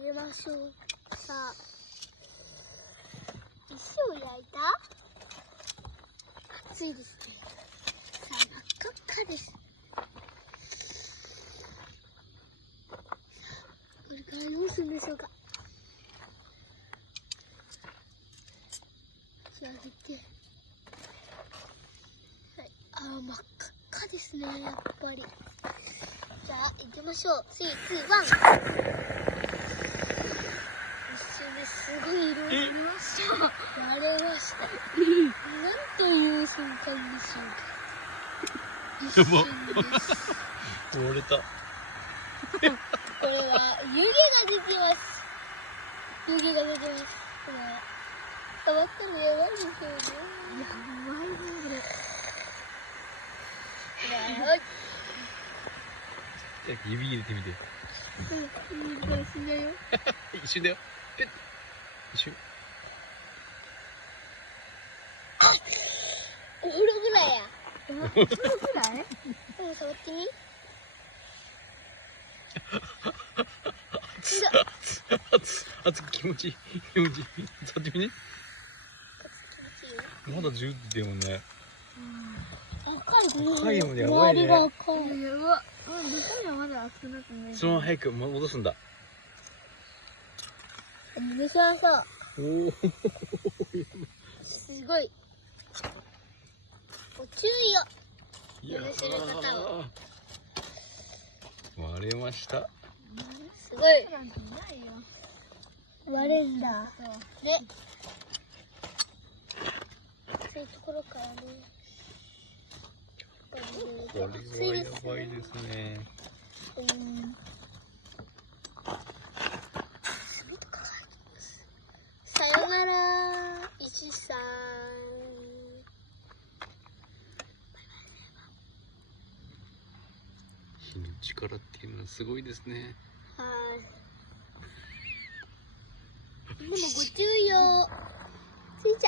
入れましょう。さあ、石を焼いた。熱いですね。さあ、真っ赤っかです。さあ、これからどうするんでしょうか。火を上げて。はい、あー、真っ赤っかですね、やっぱり。じゃあ、行きましょう。3、2、1。一瞬ですごい色を塗りました。割れました。なんという瞬間でしょうか。一瞬です。折れた。これは湯気が出てます。湯気が出てます。これ触ったらやばいですよね。やばいね、これ。やばい。指入れてみて。うん、これ死んだよ。一瞬だよ。ペッ。一瞬。お風呂ぐらいや。お風呂ぐらい？触ってみ。熱気持ちいい。気持ちいい。触ってみね。まだ10でもね。赤いよね、やばいね。周りが赤い。やば。中身はまだ熱くなってない。そのまま早く戻すんだ。召しましょう。おお。すごい。ご注意を。許せる方は。割れました。すごい。割れんだ。で、そういうところからね。これはやばいですね。さよなら、石さん。火の力っていうのはすごいですね。はい。でもご注意を。ついちゃん。